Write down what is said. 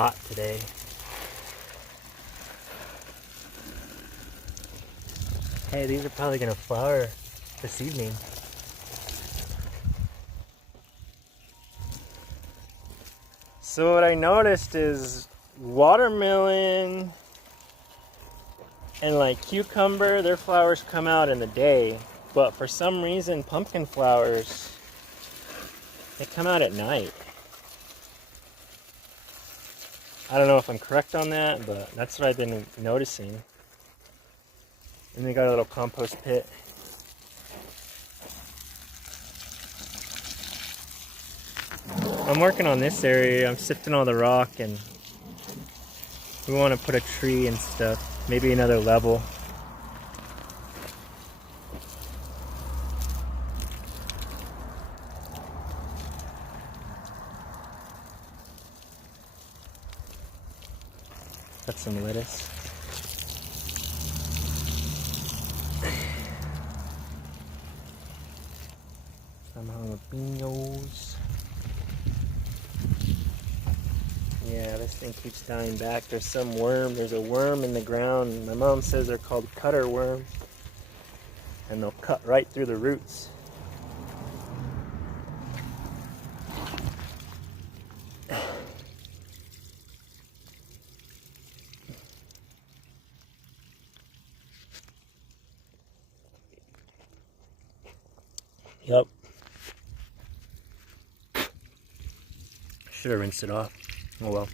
Hot today. Hey, these are probably gonna flower this evening. So what I noticed is watermelon and like cucumber, their flowers come out in the day, but for some reason pumpkin flowers, they come out at night. I don't know if I'm correct on that, but that's what I've been noticing. And they got a little compost pit. I'm working on this area. I'm sifting all the rock, and we want to put a tree and stuff. Maybe another level. Got some lettuce. Some jalapenos. Yeah, this thing keeps dying back. There's some worm. There's a worm in the ground. My mom says they're called cutter worms. And they'll cut right through the roots. Yep. Should have rinsed it off. Oh well.